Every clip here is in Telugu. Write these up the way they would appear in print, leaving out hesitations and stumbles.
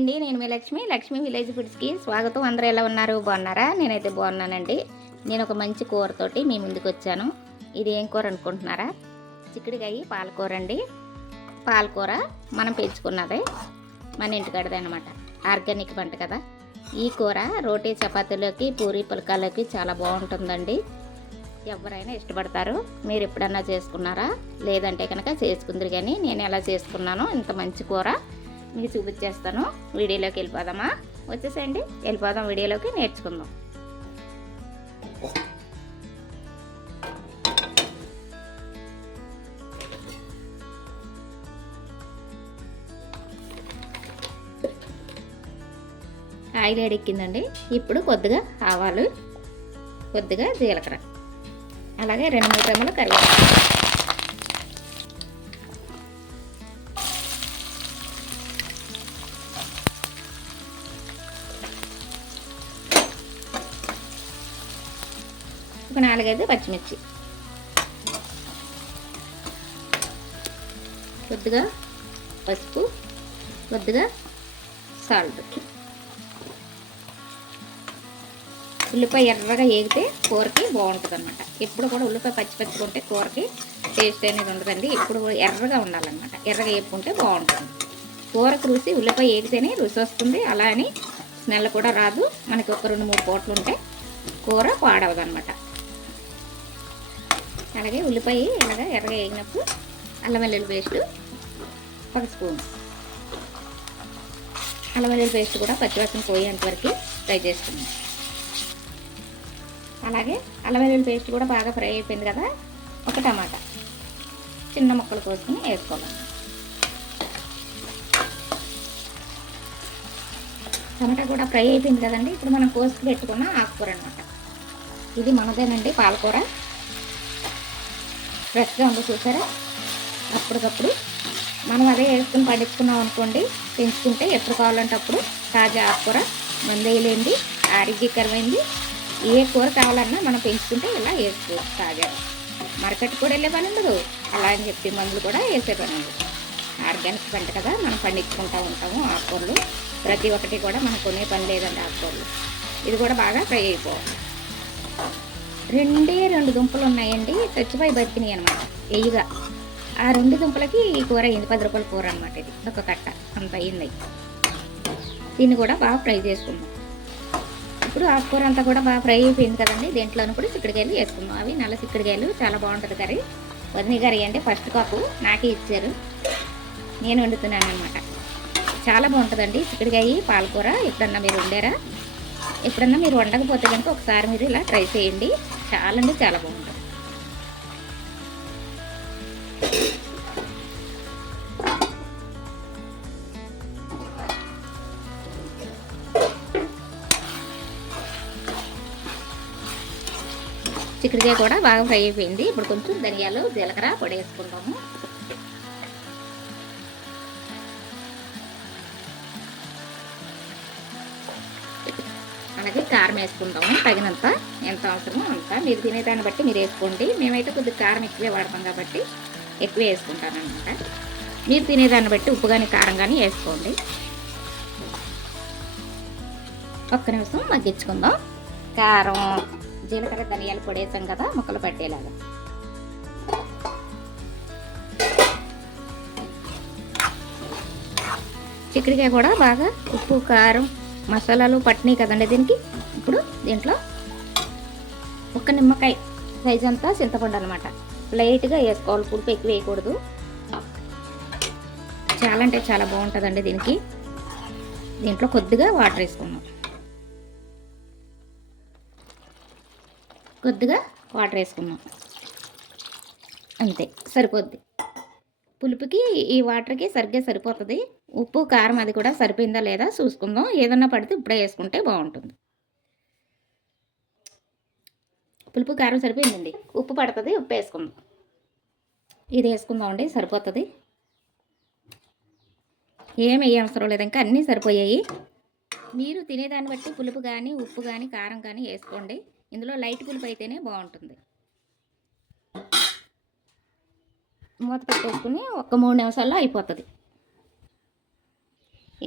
అండి, నేను మీ లక్ష్మి విలేజ్ ఫుడ్స్కి స్వాగతం. అందరూ ఎలా ఉన్నారు? బాగున్నారా? నేనైతే బాగున్నానండి. నేను ఒక మంచి కూరతోటి మీ ముందుకు వచ్చాను. ఇది ఏం కూర అనుకుంటున్నారా? చిక్కుడుకాయ పాలకూర అండి. పాలకూర మనం పెంచుకున్నదే, మన ఇంటికాడదే అనమాట. ఆర్గానిక్ పంట కదా. ఈ కూర రోటీ చపాతీలోకి, పూరి పుల్కాలోకి చాలా బాగుంటుందండి. ఎవరైనా ఇష్టపడతారు. మీరు ఎప్పుడన్నా చేసుకున్నారా? లేదంటే కనుక చేసుకుందరు. కానీ నేను ఎలా చేసుకున్నానో ఇంత మంచి కూర మీకు చూపించేస్తాను. వీడియోలోకి వెళ్ళిపోదామా? వచ్చేసేయండి, వెళ్ళిపోదాం వీడియోలోకి, నేర్చుకుందాం. ఆయిల్ ఎక్కిందండి. ఇప్పుడు కొద్దిగా ఆవాలు, కొద్దిగా జీలకర్ర, అలాగే 2-3 రెమ్మలు కరివేపాకు, ఒక 4-5 పచ్చిమిర్చి, కొద్దిగా పసుపు, కొద్దిగా సాల్ట్. ఉల్లిపాయ ఎర్రగా వేగితే కూరకి బాగుంటుంది అనమాట. ఎప్పుడు కూడా ఉల్లిపాయ పచ్చిగా ఉంటే కూరకి టేస్ట్ అనేది ఉండదండి. ఎప్పుడు ఎర్రగా ఉండాలన్నమాట. ఎర్రగా వేపుకుంటే బాగుంటుంది కూరకు. రుచి ఉల్లిపాయ వేగితేనే రుచి వస్తుంది. అలా అని స్మెల్ కూడా రాదు. మనకి ఒక 2-3 పూటలు ఉంటే కూర పాడవదు అనమాట. అలాగే ఉల్లిపాయ ఇలాగా ఎర్రగా వేగినప్పుడు అల్లం వెల్లుల్లి పేస్ట్ 1 స్పూన్. అల్లం వెల్లుల్లి పేస్ట్ కూడా పచ్చివాసన పోయేంత వరకు ఫ్రై చేసుకున్నాం. అలాగే అల్లం వెల్లుల్లి పేస్ట్ కూడా బాగా ఫ్రై అయిపోయింది కదా. ఒక టమాటా చిన్న ముక్కలు కోసుకుని వేసుకోవాలి. టమాటా కూడా ఫ్రై అయిపోయింది కదండి. ఇప్పుడు మనం కోసుకు పెట్టుకున్న ఆకుకూర అనమాట. ఇది మనదేనండి, పాలకూర. ఫ్రెష్గా ఉంది, చూసారా? అప్పటికప్పుడు మనం అదే వేసుకుని పండించుకున్నాం అనుకోండి, పెంచుకుంటే ఎప్పుడు కావాలంటే అప్పుడు తాజా ఆకుకూర, మందేలేండి, ఆరోగ్యకరమైంది. ఏ కూర కావాలన్నా మనం పెంచుకుంటే ఇలా వేసుకోవచ్చు. తాజా మార్కెట్ కూడా వెళ్ళే పని ఉండదు. అలా అని చెప్పి మందులు కూడా వేసే పని ఉండదు. ఆర్గానిక్ పంట కదా, మనం పండించుకుంటూ ఉంటాము. ఆకుకూరలు ప్రతి ఒక్కటి కూడా మనం కొనే పని లేదండి. ఆకుకూరలు ఇది కూడా బాగా ఫ్రై అయిపోవాలి. 2 దుంపలు ఉన్నాయండి, చచ్చిపోయి బతికినాయి అనమాట. ఎయ్యిగా ఆ 2 దుంపలకి ఈ కూర అయింది. 10 రూపాయల కూర అనమాట. ఇది ఒక కట్ట అంత అయింది. దీన్ని కూడా బాగా ఫ్రై చేసుకుందాం. ఇప్పుడు ఆకుకూర అంతా కూడా బాగా ఫ్రై అయిపోయింది కదండి. దీంట్లోనూ కూడా చిక్కుడుకాయలు వేసుకుందాం. అవి నల్ల చిక్కుడుకాయలు చాలా బాగుంటుంది కర్రీ. వదిన గారు అంటే ఫస్ట్ కాపు నాకే ఇచ్చారు, నేను వండుతున్నాను అనమాట. చాలా బాగుంటుందండి చిక్కుడుకాయ పాలకూర. ఎప్పుడన్నా మీరు వండారా? ఎప్పుడన్నా మీరు వండకపోతే కనుక ఒకసారి మీరు ఇలా ట్రై చేయండి. చాలా అంటే చాలా బాగుంటుంది. చిక్కుడుకాయ కూడా బాగా ఫ్రై అయిపోయింది. ఇప్పుడు కొంచెం ధనియాలు, జీలకర్ర పొడి వేసుకుంటాము. అలాగే కారం వేసుకుంటాము తగినంత, ఎంత అవసరమో అంత. మీరు తినేదాన్ని బట్టి మీరు వేసుకోండి. మేమైతే కొద్దిగా కారం ఎక్కువే వాడతాం కాబట్టి ఎక్కువే వేసుకుంటాను అనమాట. మీరు తినేదాన్ని బట్టి ఉప్పు కానీ కారం కానీ వేసుకోండి. ఒక్క నిమిషం మగ్గించుకుందాం. కారం, జీలకర్ర, ధనియాలు పొడి వేసాం కదా, ముక్కలు పట్టేలాగా. చిక్కుడుకాయ కూడా బాగా ఉప్పు, కారం, మసాలాలు పట్టినాయి కదండి దీనికి. ఇప్పుడు దీంట్లో ఒక నిమ్మకాయ సైజ్ అంతా చింతపండు అనమాట. లైట్గా వేసుకోవాలి, పులుపు ఎక్కువ వేయకూడదు. చాలా అంటే చాలా బాగుంటుందండి దీనికి. దీంట్లో కొద్దిగా వాటర్ వేసుకున్నాం. కొద్దిగా వాటర్ వేసుకున్నాం అంతే, సరిపోద్ది. పులుపుకి ఈ వాటర్కి సరిగ్గా సరిపోతుంది. ఉప్పు, కారం అది కూడా సరిపోయిందా లేదా చూసుకుందాం. ఏదన్నా పడితే ఇప్పుడే వేసుకుంటే బాగుంటుంది. పులుపు, కారం సరిపోయిందండి. ఉప్పు పడుతుంది, ఉప్పు వేసుకుందాం. ఇది వేసుకుందాం అండి, సరిపోతుంది. ఏమి అవసరం లేదు, ఇంకా అన్నీ సరిపోయాయి. మీరు తినేదాన్ని బట్టి పులుపు కానీ, ఉప్పు కానీ, కారం కానీ వేసుకోండి. ఇందులో లైట్ పులుపు అయితేనే బాగుంటుంది. మూత పెట్టేసుకుని ఒక 3 నిమిషాల్లో అయిపోతుంది.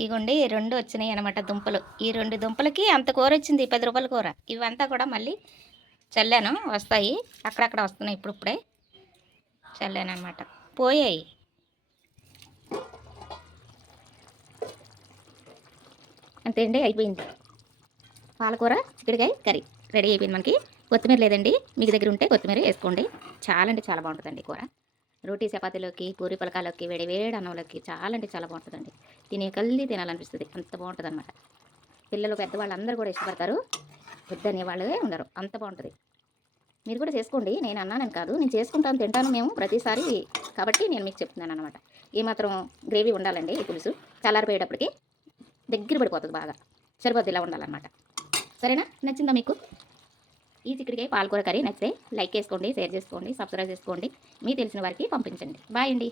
ఇగోండి 2 వచ్చినాయి అనమాట దుంపలు. ఈ 2 దుంపలకి అంత కూర వచ్చింది, 10 రూపాయల కూర. ఇవంతా కూడా మళ్ళీ చల్లాను, వస్తాయి. అక్కడక్కడ వస్తున్నాయి, ఇప్పుడిప్పుడే చల్లానమాట. పోయాయి. అంతే అండి, అయిపోయింది. పాలకూర చిక్కుడుకాయ కర్రీ రెడీ అయిపోయింది మనకి. కొత్తిమీర లేదండి, మీకు దగ్గర ఉంటే కొత్తిమీర వేసుకోండి. చాలా అంటే చాలా బాగుంటుందండి కూర. రోటీ చపాతీలోకి, పూరి పలకాలోకి, వేడి వేడి అన్నంలోకి చాలా అంటే చాలా బాగుంటుందండి. తినే కల్లి తినాలనిపిస్తుంది, అంత బాగుంటుంది అనమాట. పిల్లలు పెద్దవాళ్ళు అందరూ కూడా ఇష్టపడతారు, వద్దనే వాళ్ళే ఉండరు, అంత బాగుంటుంది. మీరు కూడా చేసుకోండి, నేను అన్నానని కాదు, నేను చేసుకుంటాను, తింటాను మేము ప్రతిసారి, కాబట్టి నేను మీకు చెప్తున్నాను అనమాట. ఏమాత్రం గ్రేవీ ఉండాలండి ఈ పులుసు, చల్లారిపోయేటప్పటికి దగ్గర పడిపోతుంది బాగా, సరిపోద్ది ఇలా ఉండాలన్నమాట. సరేనా? నచ్చిందా మీకు ఈ చిక్కుడుకాయ పాలకూర కర్రీ? నచ్చితే లైక్ చేసుకోండి, షేర్ చేసుకోండి, సబ్స్క్రైబ్ చేసుకోండి, మీ తెలిసిన వారికి పంపించండి. బాయ్ అండి.